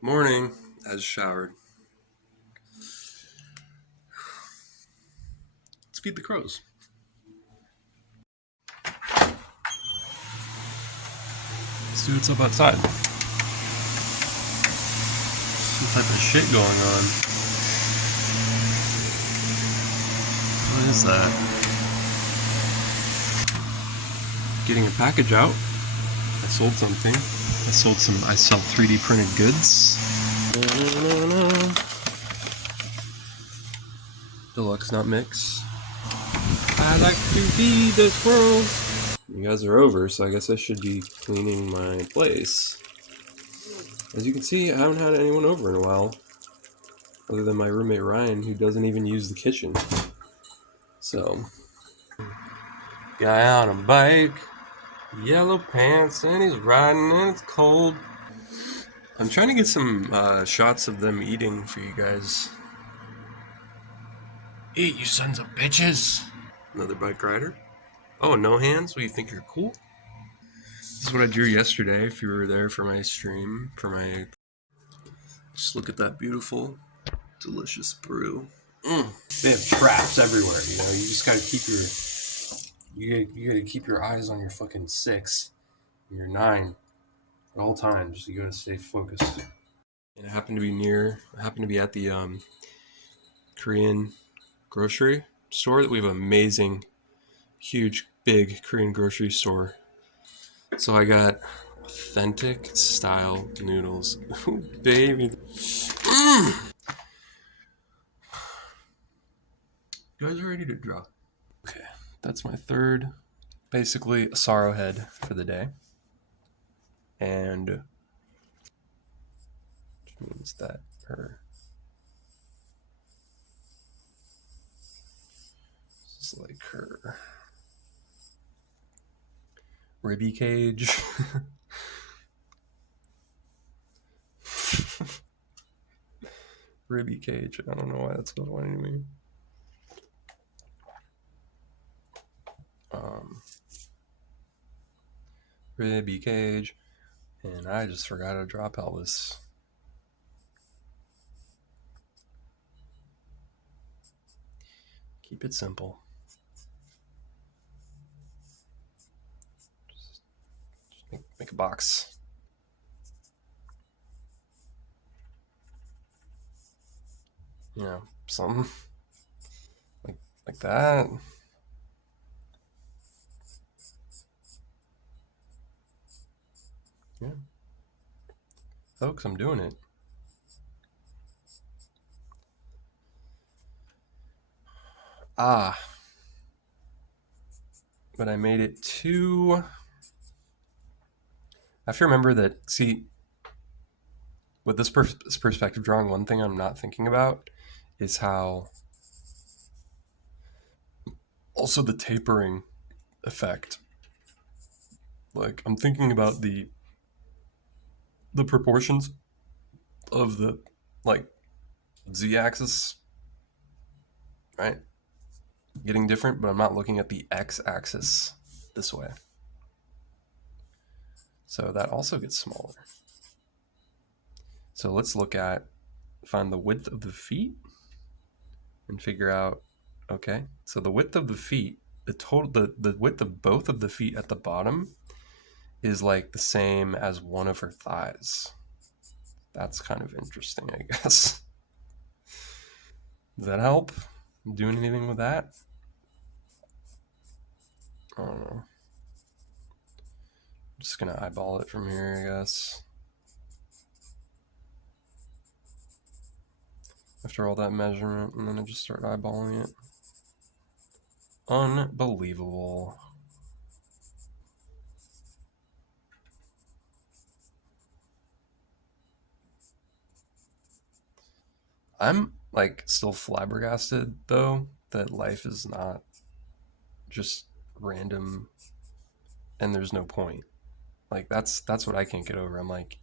Morning. I just showered. Let's feed the crows. See what's up outside. Some type of shit going on. What is that? Getting a package out. I sold something. I sell 3D printed goods. Deluxe Nut Mix. I like to feed the squirrels. You guys are over, so I guess I should be cleaning my place. As you can see, I haven't had anyone over in a while. Other than my roommate Ryan, who doesn't even use the kitchen. So, guy on a bike, yellow pants, and he's riding and it's cold. I'm trying to get some shots of them eating for you guys. Eat, you sons of bitches! Another bike rider. Oh, no hands? What, you think you're cool? This is what I drew yesterday, if you were there for my stream, Just look at that beautiful, delicious brew. They have traps everywhere, you know, you just gotta keep you gotta keep your eyes on your fucking 6 and your 9 at all times. You gotta stay focused. And I happened to be at the Korean grocery store. We have an amazing, huge, big Korean grocery store. So I got authentic style noodles. Ooh, baby. You guys are ready to drop. Okay, that's my third, basically a sorrow head for the day. And which means that her this is like her ribby cage. Ribby cage. I don't know why that's so funny to me. Ribby cage. And I just forgot to drop Elvis. Keep it simple. Just make a box. You know, something like that. Yeah. Folks, I'm doing it. But I made it to... I have to remember that, see, with this perspective drawing, one thing I'm not thinking about is how also the tapering effect. Like, I'm thinking about the proportions of the, like, z-axis, right? Getting different, but I'm not looking at the x-axis this way. So that also gets smaller. So let's find the width of the feet and figure out, okay, so the width of the feet, the width of both of the feet at the bottom is like the same as one of her thighs. That's kind of interesting, I guess. Does that help? Doing anything with that? I don't know. I'm just gonna eyeball it from here, I guess. After all that measurement, and then I just start eyeballing it. Unbelievable. I'm like still flabbergasted though that life is not just random and there's no point. Like that's what I can't get over. I'm like,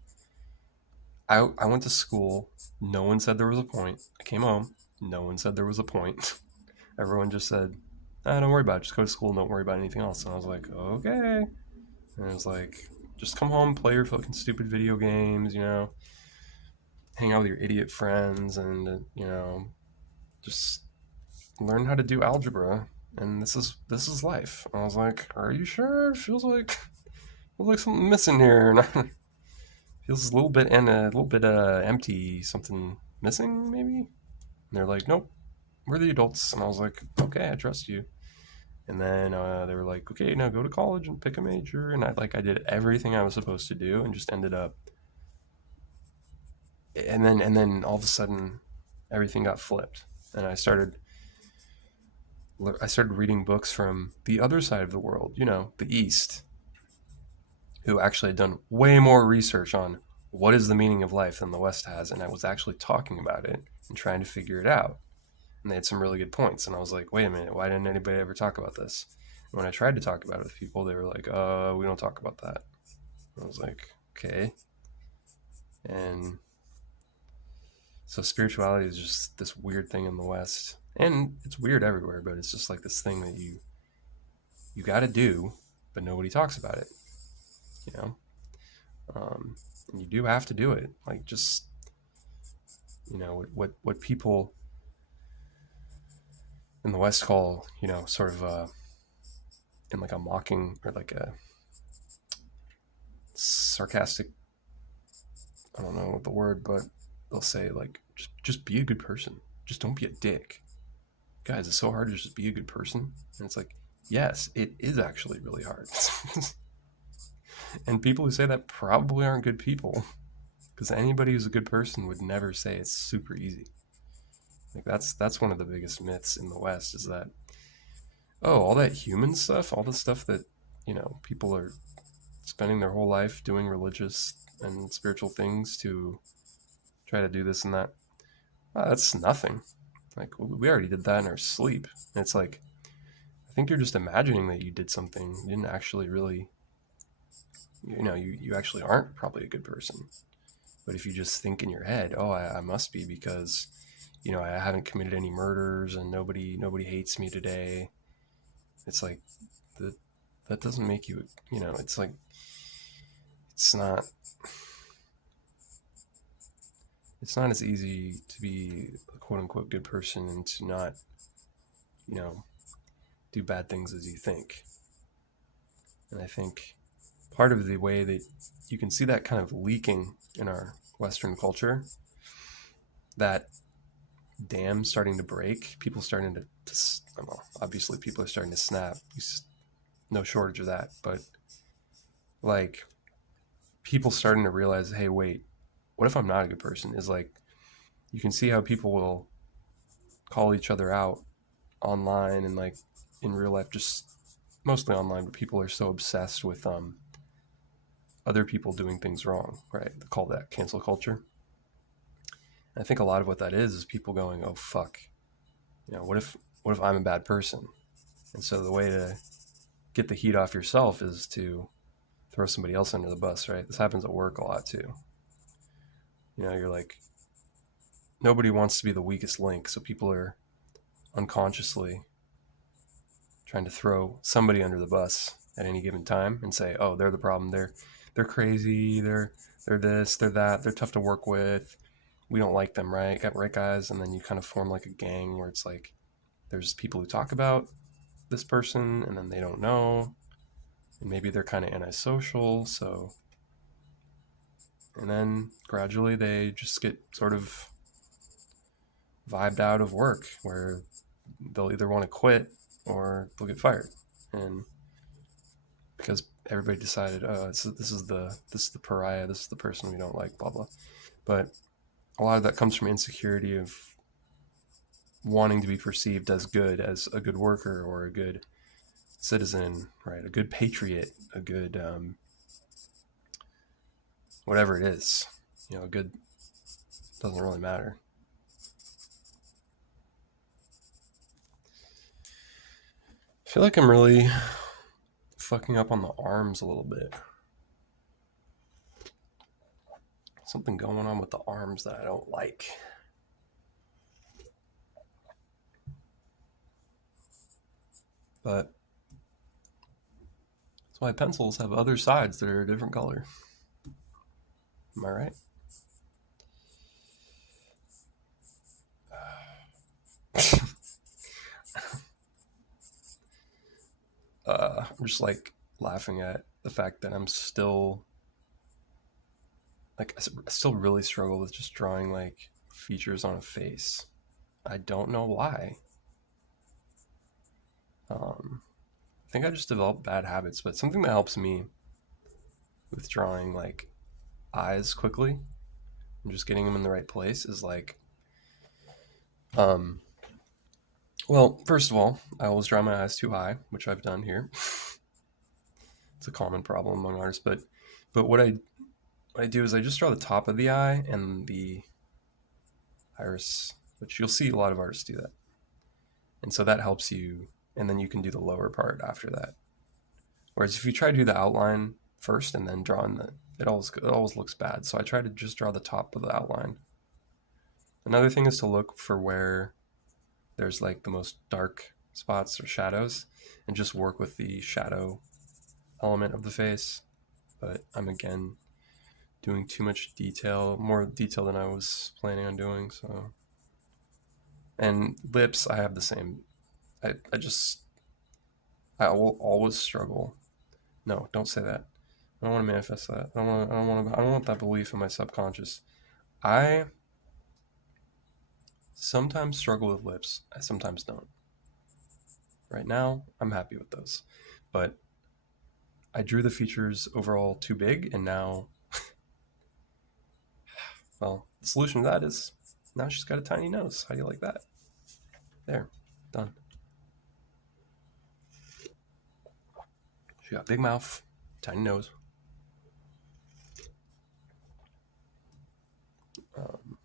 I went to school, no one said there was a point. I came home, no one said there was a point. Everyone just said, don't worry about it, just go to school and don't worry about anything else. And I was like, okay. And it was like, just come home, play your fucking stupid video games, you know. hang out with your idiot friends and just learn how to do algebra. And this is life. And I was like, are you sure? It feels like something missing here. And feels a little bit empty. Something missing maybe. And they're like, nope, we're the adults. And I was like, okay, I trust you. And then they were like, okay, now go to college and pick a major. And I did everything I was supposed to do and just ended up. And then all of a sudden, everything got flipped, and I started reading books from the other side of the world, the East, who actually had done way more research on what is the meaning of life than the West has, and I was actually talking about it and trying to figure it out. And they had some really good points, and I was like, wait a minute, why didn't anybody ever talk about this? And when I tried to talk about it with people, they were like, we don't talk about that. I was like, okay. And so spirituality is just this weird thing in the West, and it's weird everywhere, but it's just like this thing that you got to do, but nobody talks about it, you know. And you do have to do it. Like, just what people in the West call, sort of in like a mocking or like a sarcastic, I don't know the word, but they'll say like, just be a good person. Just don't be a dick. Guys, it's so hard to just be a good person. And it's like, yes, it is actually really hard. And people who say that probably aren't good people, because anybody who's a good person would never say it's super easy. Like, that's one of the biggest myths in the West, is that, oh, all that human stuff, all the stuff that people are spending their whole life doing religious and spiritual things to try to do this and that. That's nothing. Like, we already did that in our sleep. And it's like, I think you're just imagining that you did something. You didn't actually really, you actually aren't probably a good person. But if you just think in your head, oh, I must be, because I haven't committed any murders and nobody hates me today. It's like that doesn't make you. It's like, it's not it's not as easy to be a quote unquote good person and to not you know do bad things as you think. And I think part of the way that you can see that kind of leaking in our Western culture, that dam starting to break, people starting to well, obviously people are starting to snap. No shortage of that, but like, people starting to realize, hey, wait, what if I'm not a good person? Is like, you can see how people will call each other out online and like in real life, just mostly online, but people are so obsessed with other people doing things wrong, right? They call that cancel culture. And I think a lot of what that is people going, oh fuck, what if I'm a bad person? And so the way to get the heat off yourself is to throw somebody else under the bus, right? This happens at work a lot too. You're like, nobody wants to be the weakest link, so people are unconsciously trying to throw somebody under the bus at any given time and say, oh, they're the problem. They're crazy. They're this. They're that. They're tough to work with. We don't like them, right? Got right, guys. And then you kind of form like a gang where it's like, there's people who talk about this person and then they don't know, and maybe they're kind of antisocial. So, and then gradually they just get sort of vibed out of work, where they'll either want to quit or they'll get fired. And because everybody decided, oh, this is the pariah, this is the person we don't like, blah blah. But a lot of that comes from insecurity of wanting to be perceived as good, as a good worker or a good citizen, right? A good patriot, a good whatever it is. A good, doesn't really matter. I feel like I'm really fucking up on the arms a little bit. Something going on with the arms that I don't like. But that's why pencils have other sides that are a different color. Am I right? I'm just like laughing at the fact that I'm still like, I still really struggle with just drawing like features on a face. I don't know why. I think I just developed bad habits, but something that helps me with drawing like eyes quickly and just getting them in the right place is like, um, well, first of all, I always draw my eyes too high, which I've done here. It's a common problem among artists, but what I do is I just draw the top of the eye and the iris, which you'll see a lot of artists do that, and so that helps you, and then you can do the lower part after that. Whereas if you try to do the outline first and then draw in it always looks bad. So I try to just draw the top of the outline. Another thing is to look for where there's like the most dark spots or shadows, and just work with the shadow element of the face. But I'm again doing too much detail, more detail than I was planning on doing. So, and lips, I have the same. I will always struggle. No, don't say that. I don't want to manifest that. I don't want that belief in my subconscious. I sometimes struggle with lips. I sometimes don't. Right now, I'm happy with those. But I drew the features overall too big, and now, well, the solution to that is now she's got a tiny nose. How do you like that? There, done. She got big mouth, tiny nose. Um,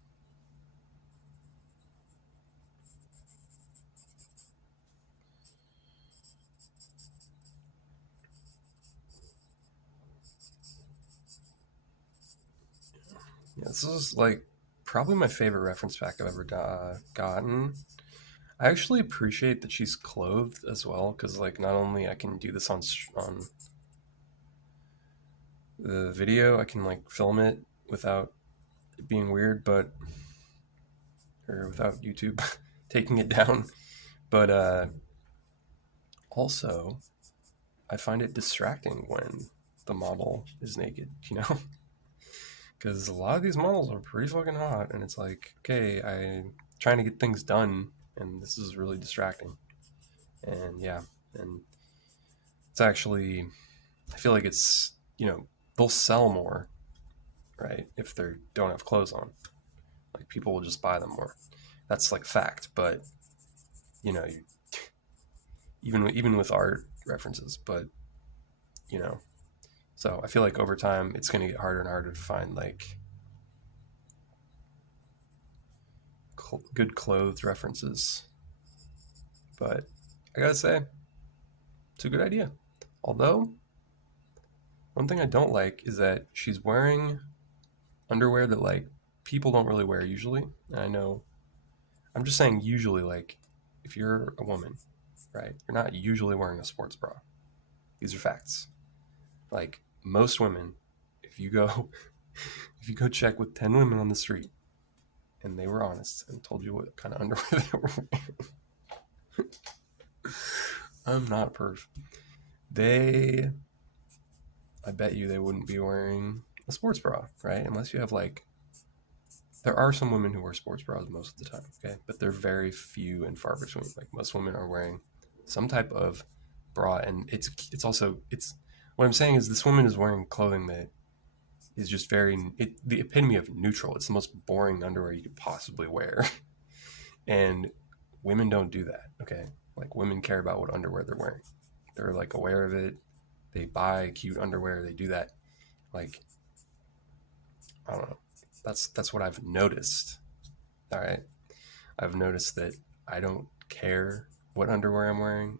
yeah, this is like probably my favorite reference pack I've ever gotten. I actually appreciate that she's clothed as well, because like not only I can do this on the video, I can like film it without it being weird, but or without YouTube taking it down. But also, I find it distracting when the model is naked, you know? Because a lot of these models are pretty fucking hot, and it's like, okay, I'm trying to get things done, and this is really distracting. And yeah, and it's actually, I feel like it's, they'll sell more, right, if they don't have clothes on. Like, people will just buy them more. That's like fact, but, you know, even with art references, but, you know, so I feel like over time it's going to get harder and harder to find like good clothes references. But I gotta say, it's a good idea. Although, one thing I don't like is that she's wearing underwear that like people don't really wear usually. And I know, I'm just saying usually, like, if you're a woman, right, you're not usually wearing a sports bra. These are facts. Like, most women, if you go if you go check with 10 women on the street and they were honest and told you what kind of underwear they were wearing, I'm not perf. They, I bet you they wouldn't be wearing a sports bra, right? Unless you have like, there are some women who wear sports bras most of the time, okay? But they're very few and far between. Like, most women are wearing some type of bra, and it's also, it's, what I'm saying is this woman is wearing clothing that is just the epitome of neutral. It's the most boring underwear you could possibly wear. And women don't do that, okay? Like, women care about what underwear they're wearing. They're like aware of it. They buy cute underwear. They do that. Like, I don't know. That's what I've noticed. All right, I've noticed that I don't care what underwear I'm wearing.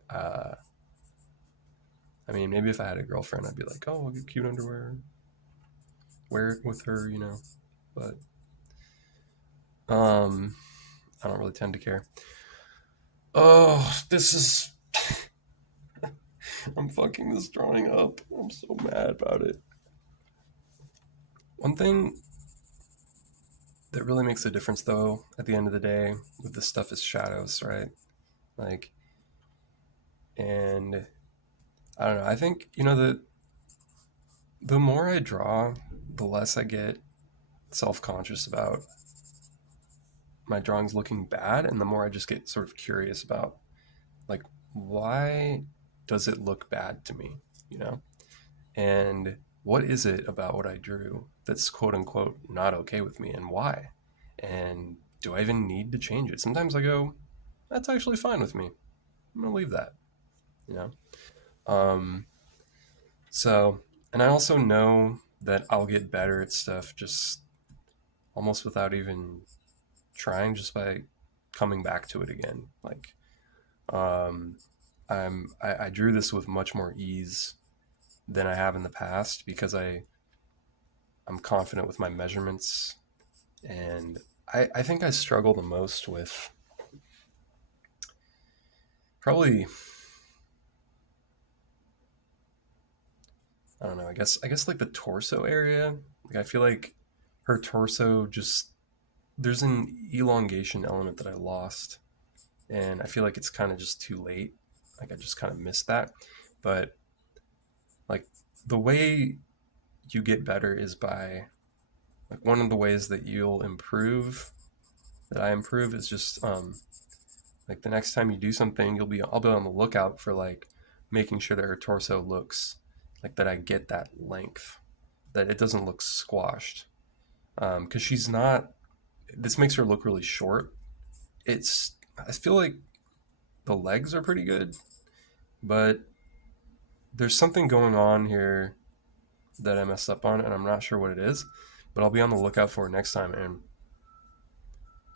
I mean, maybe if I had a girlfriend, I'd be like, oh, I'll get cute underwear, wear it with her, But I don't really tend to care. Oh, this is. I'm fucking this drawing up. I'm so mad about it. One thing that really makes a difference, though, at the end of the day, with this stuff is shadows, right? Like, and I don't know. I think, the more I draw, the less I get self-conscious about my drawings looking bad, and the more I just get sort of curious about, like, why does it look bad to me, you know? And what is it about what I drew that's quote unquote not okay with me, and why? And do I even need to change it? Sometimes I go, that's actually fine with me. I'm gonna leave that, you know? Um, so, and I also know that I'll get better at stuff just almost without even trying, just by coming back to it again. Like, um, I drew this with much more ease than I have in the past because I'm confident with my measurements, and I think I struggle the most with probably, I don't know, I guess like the torso area. Like I feel like her torso just, there's an elongation element that I lost, and I feel like it's kind of just too late. Like I just kind of missed that. But like the way you get better is by, like, one of the ways that you'll improve, that I improve, is just like the next time you do something, I'll be on the lookout for, like, making sure that her torso looks like, that I get that length, that it doesn't look squashed. Because she's not. This makes her look really short. I feel like the legs are pretty good, but there's something going on here that I messed up on, and I'm not sure what it is. But I'll be on the lookout for it next time, and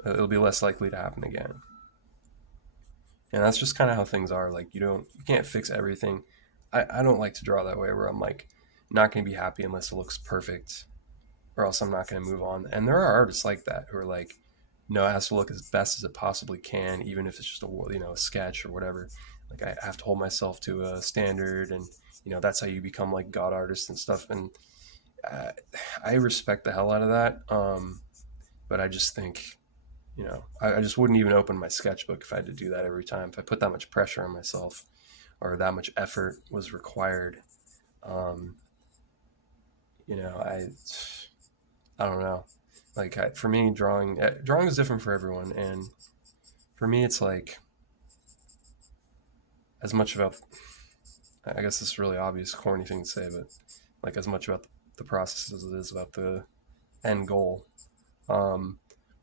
it'll be less likely to happen again. And that's just kind of how things are. Like, you can't fix everything. I don't like to draw that way, where I'm like not going to be happy unless it looks perfect, or else I'm not going to move on. And there are artists like that who are like, no, it has to look as best as it possibly can, even if it's just a sketch or whatever. Like, I have to hold myself to a standard, and that's how you become like god artists and stuff. And uh, I respect the hell out of that. But I just think, I just wouldn't even open my sketchbook if I had to do that every time. If I put that much pressure on myself, or that much effort was required, um, you know, I don't know. Like, for me, drawing is different for everyone, and for me, it's like as much about. I guess this is really obvious, corny thing to say, but like as much about the process as it is about the end goal. Um,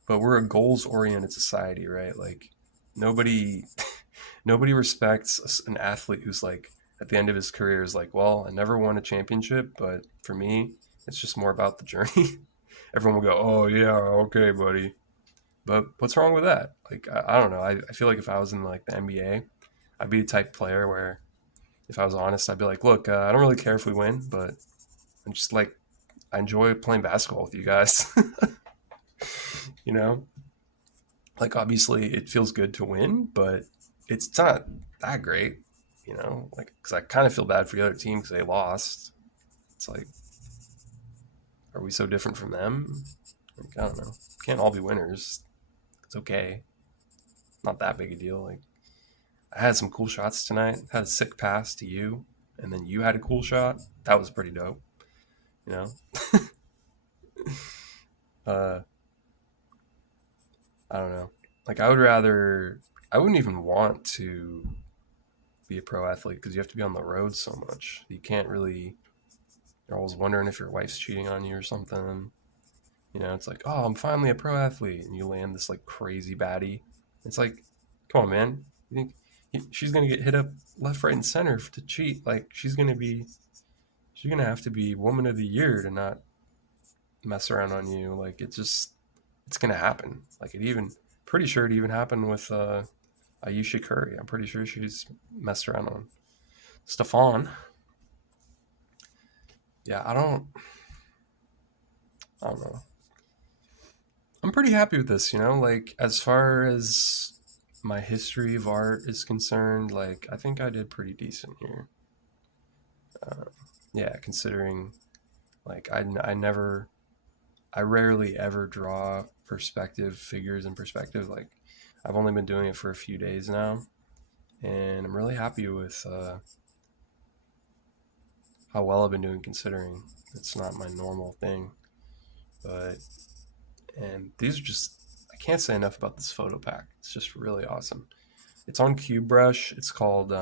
but we're a goals oriented society, right? Like, nobody nobody respects an athlete who's like, at the end of his career, is like, well, I never won a championship, but for me, it's just more about the journey. Everyone will go, oh yeah, okay, buddy. But what's wrong with that? Like, I don't know. I feel like if I was in like the NBA, I'd be the type of player where, if I was honest, I'd be like, look, I don't really care if we win, but I'm just like, I enjoy playing basketball with you guys. you know, like, obviously it feels good to win, but it's not that great. Like, because I kind of feel bad for the other team because they lost. It's like, are we so different from them? Like, I don't know. Can't all be winners. It's okay. Not that big a deal. Like, I had some cool shots tonight. Had a sick pass to you, and then you had a cool shot. That was pretty dope. You know, uh, I don't know. Like, I wouldn't even want to be a pro athlete because you have to be on the road so much. You can't really. You're always wondering if your wife's cheating on you or something. It's like, oh, I'm finally a pro athlete, and you land this like crazy baddie. It's like, come on, man. You think she's gonna get hit up left, right, and center to cheat? Like, she's gonna have to be woman of the year to not mess around on you. Like, it's gonna happen. Like, pretty sure it even happened with Ayesha Curry. I'm pretty sure she's messed around on Stefan. Yeah, I don't know. I'm pretty happy with this. Like, as far as my history of art is concerned, like, I think I did pretty decent here. Uh, yeah, considering, like, I rarely ever draw perspective figures in perspective. Like, I've only been doing it for a few days now, and I'm really happy with how well I've been doing considering it's not my normal thing. But and these are just, I can't say enough about this photo pack. It's just really awesome. It's on QBrush. It's called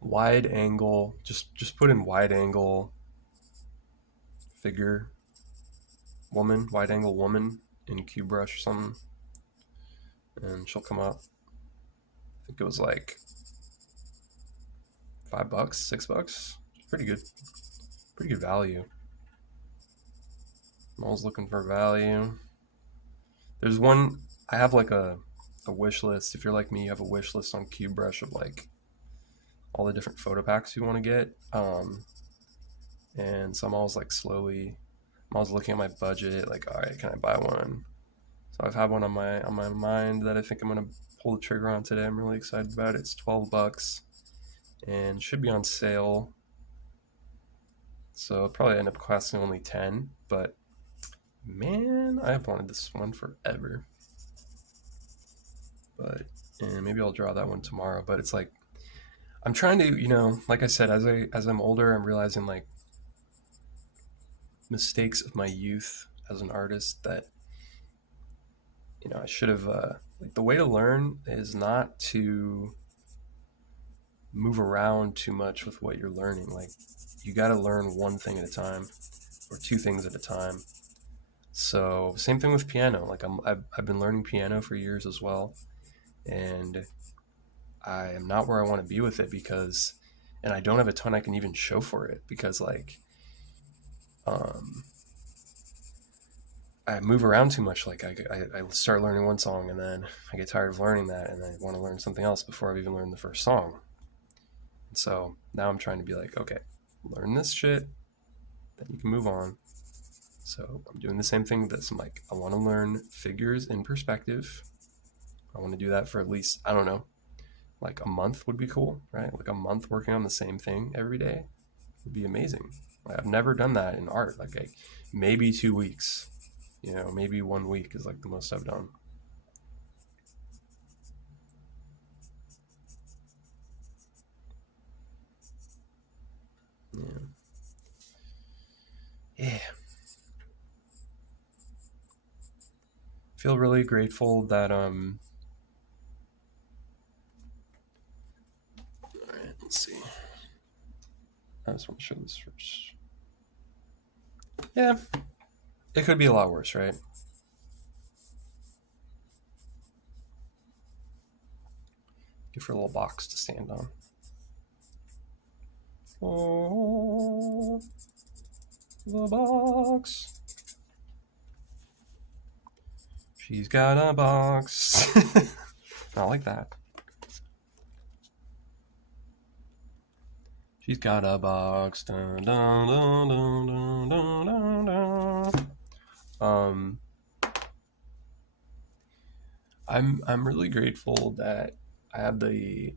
wide angle. Just put in wide angle figure woman, wide angle woman in QBrush or something, and she'll come up. I think it was like $5, $6. Pretty good. Pretty good value. I'm always looking for value. There's one, I have like a wish list. If you're like me, you have a wish list on QBrush of like all the different photo packs you want to get. And so I'm always like I'm always looking at my budget, like, all right, can I buy one? So I've had one on my mind that I think I'm gonna pull the trigger on today. I'm really excited about it. It's $12 and should be on sale. So it'll probably end up costing only 10, but man, I've wanted this one forever. But and maybe I'll draw that one tomorrow. But it's like I'm trying to, like I said, as I'm older, I'm realizing like mistakes of my youth as an artist that I should have. Like the way to learn is not to move around too much with what you're learning. Like you got to learn one thing at a time or two things at a time. So same thing with piano. Like I've been learning piano for years as well, and I am not where I want to be with it because, and I don't have a ton I can even show for it because like, um, I move around too much. Like I start learning one song and then I get tired of learning that and I want to learn something else before I've even learned the first song. And so now I'm trying to be like, okay, learn this shit, then you can move on. So I'm doing the same thing with this. I'm like, I want to learn figures in perspective. I want to do that for at least, I don't know, like a month would be cool, right? Like a month working on the same thing every day would be amazing. Like, I've never done that in art. Like maybe 2 weeks, maybe 1 week is like the most I've done. Yeah. Yeah. Feel really grateful that all right, let's see. I just want to show this first. Yeah. It could be a lot worse, right? Give her a little box to stand on. Oh, the box. She's got a box. Not like that. She's got a box. Dun, dun, dun, dun, dun, dun, dun, dun. I'm really grateful that I have the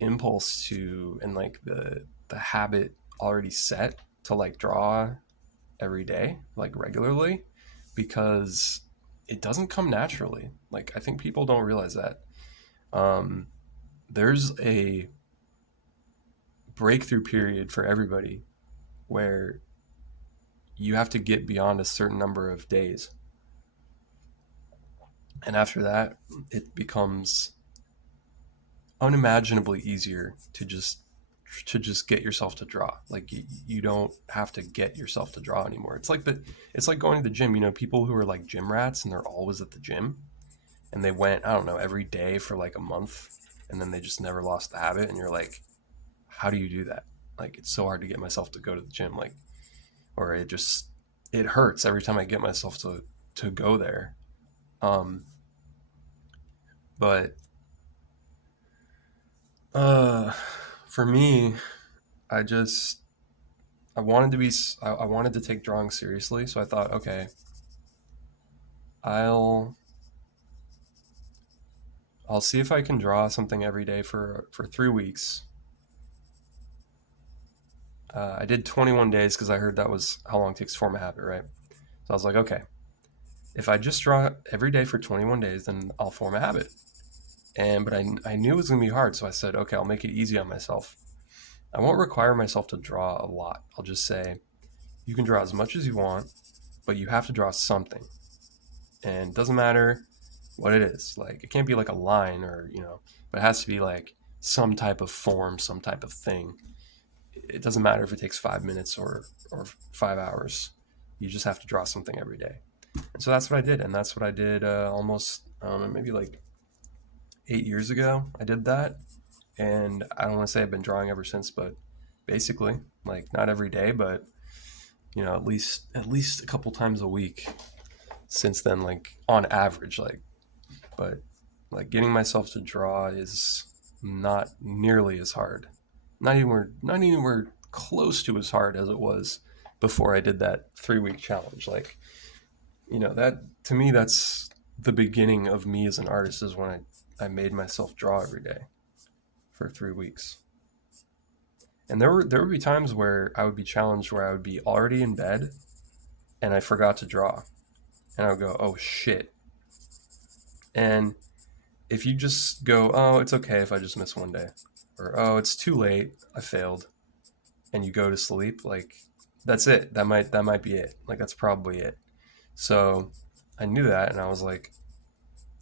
impulse to and like the habit already set to like draw every day, like regularly, because it doesn't come naturally. Like I think people don't realize that. Um, there's a breakthrough period for everybody where you have to get beyond a certain number of days. And after that, it becomes unimaginably easier to just get yourself to draw. Like you don't have to get yourself to draw anymore. It's like going to the gym. People who are like gym rats and they're always at the gym, and they went, I don't know, every day for like a month, and then they just never lost the habit. And you're like, how do you do that? Like it's so hard to get myself to go to the gym. Like, or it hurts every time I get myself to go there. Um, but uh, for me, I just I wanted to take drawing seriously, so I thought, okay, I'll I'll see if I can draw something every day for 3 weeks. I did 21 days because I heard that was how long it takes to form a habit, right? So I was like, okay, if I just draw every day for 21 days, then I'll form a habit. But I knew it was gonna be hard, so I said, okay, I'll make it easy on myself. I won't require myself to draw a lot. I'll just say, you can draw as much as you want, but you have to draw something. And it doesn't matter what it is. Like, it can't be like a line or, but it has to be like some type of form, some type of thing. It doesn't matter if it takes 5 minutes or 5 hours. You just have to draw something every day. And so that's what I did. And that's what I did almost, I don't know, maybe like 8 years ago. I did that. And I don't want to say I've been drawing ever since, but basically, like not every day, but at least a couple times a week since then, like on average, but like getting myself to draw is not nearly as hard. Not anywhere close to as hard as it was before I did that 3 week challenge. Like, that to me, that's the beginning of me as an artist, is when I made myself draw every day for 3 weeks. And there would be times where I would be challenged where I would be already in bed and I forgot to draw. And I would go, oh shit. And if you just go, oh, it's okay if I just miss one day, or oh, it's too late, I failed, and you go to sleep, like that's it. That might be it. Like that's probably it. So I knew that, and I was like,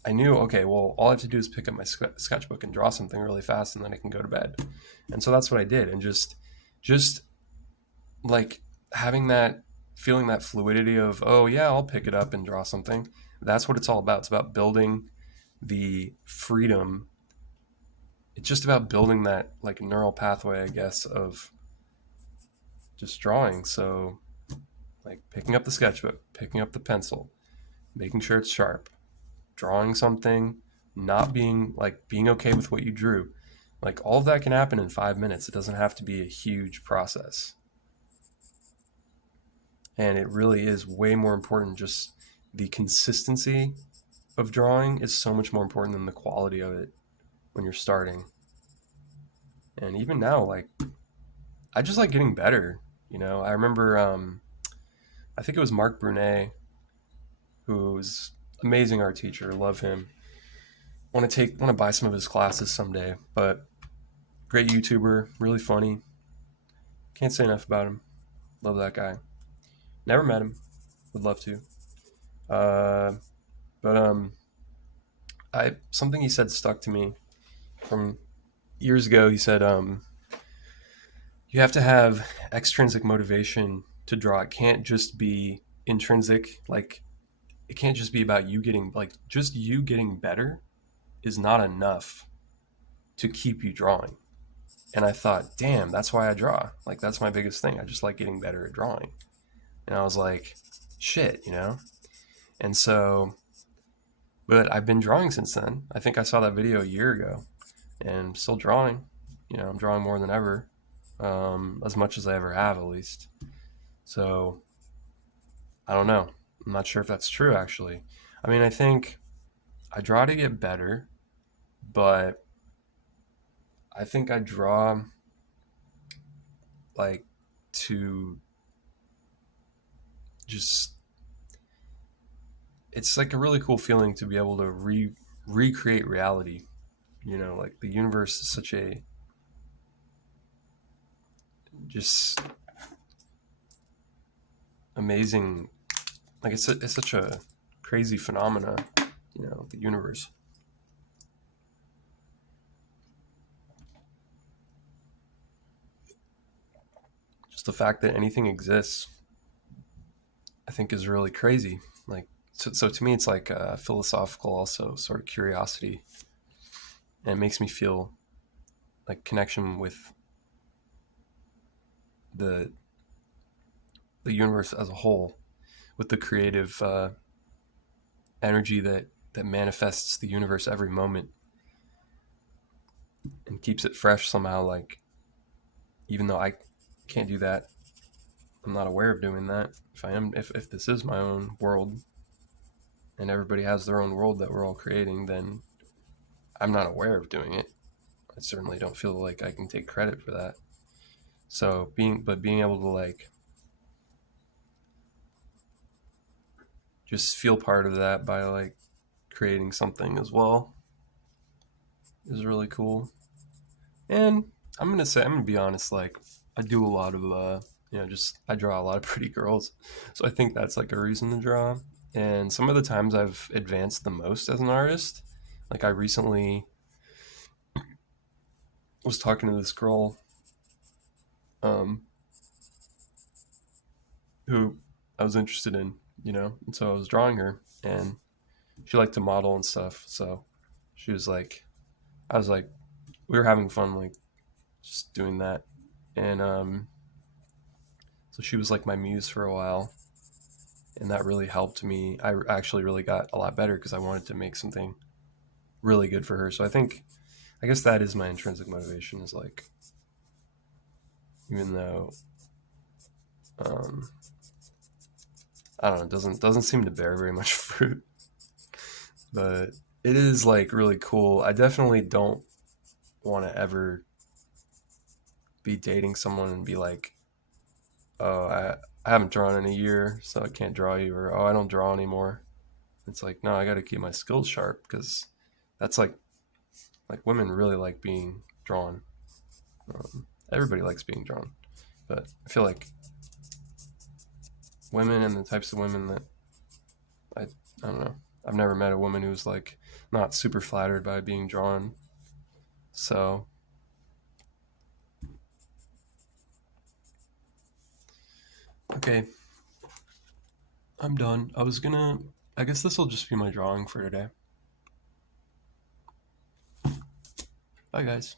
I knew, okay, well, all I have to do is pick up my sketchbook and draw something really fast, and then I can go to bed. And so that's what I did, and just like having that feeling, that fluidity of, oh yeah, I'll pick it up and draw something. That's what it's all about. It's about building the freedom. It's just about building that like neural pathway, I guess, of just drawing. So like picking up the sketchbook, picking up the pencil, making sure it's sharp, drawing something, not being okay with what you drew. Like all of that can happen in 5 minutes. It doesn't have to be a huge process. And it really is way more important. Just the consistency of drawing is so much more important than the quality of it when you're starting. And even now, like I just like getting better. I remember, I think it was Mark Brunet, who's amazing art teacher. Love him. Want to buy some of his classes someday. But great YouTuber, really funny. Can't say enough about him. Love that guy. Never met him. Would love to. Uh, but I something he said stuck to me from years ago. He said, you have to have extrinsic motivation to draw. It can't just be intrinsic. Like it can't just be about you getting, like, just you getting better is not enough to keep you drawing. And I thought, damn, that's why I draw. Like that's my biggest thing. I just like getting better at drawing. And I was like, shit. And so, but I've been drawing since then. I think I saw that video a year ago, and I'm still drawing. I'm drawing more than ever, as much as I ever have, at least. So I don't know. I'm not sure if that's true, actually. I mean, I think I draw to get better, but I think I draw like to just, it's like a really cool feeling to be able to recreate reality. Like the universe is such a just amazing, like it's such a crazy phenomena, the universe. Just the fact that anything exists, I think, is really crazy. Like, so to me, it's like a philosophical, also sort of curiosity, and it makes me feel like connection with the the universe as a whole, with the creative energy that manifests the universe every moment and keeps it fresh somehow. Like, even though I can't do that, I'm not aware of doing that. If this is my own world, and everybody has their own world that we're all creating, then I'm not aware of doing it. I certainly don't feel like I can take credit for that. So being able to like just feel part of that by like creating something as well is really cool. And I'm gonna be honest. Like, I do a lot of just I draw a lot of pretty girls, so I think that's like a reason to draw. And some of the times I've advanced the most as an artist. Like I recently was talking to this girl, um, who I was interested in, and so I was drawing her, and she liked to model and stuff. So she was like, I was like, we were having fun, like just doing that, and so she was like my muse for a while, and that really helped me. I actually really got a lot better because I wanted to make something really good for her. So I guess that is my intrinsic motivation. Is like, even though um, I don't know, it doesn't seem to bear very much fruit, but it is like really cool. I definitely don't want to ever be dating someone and be like, oh, I haven't drawn in a year, so I can't draw you, or oh, I don't draw anymore. It's like, no, I got to keep my skills sharp because that's like women really like being drawn. Everybody likes being drawn, but I feel like women and the types of women that I I don't know. I've never met a woman who's like not super flattered by being drawn. So okay, I'm done. I guess this will just be my drawing for today. Bye, guys.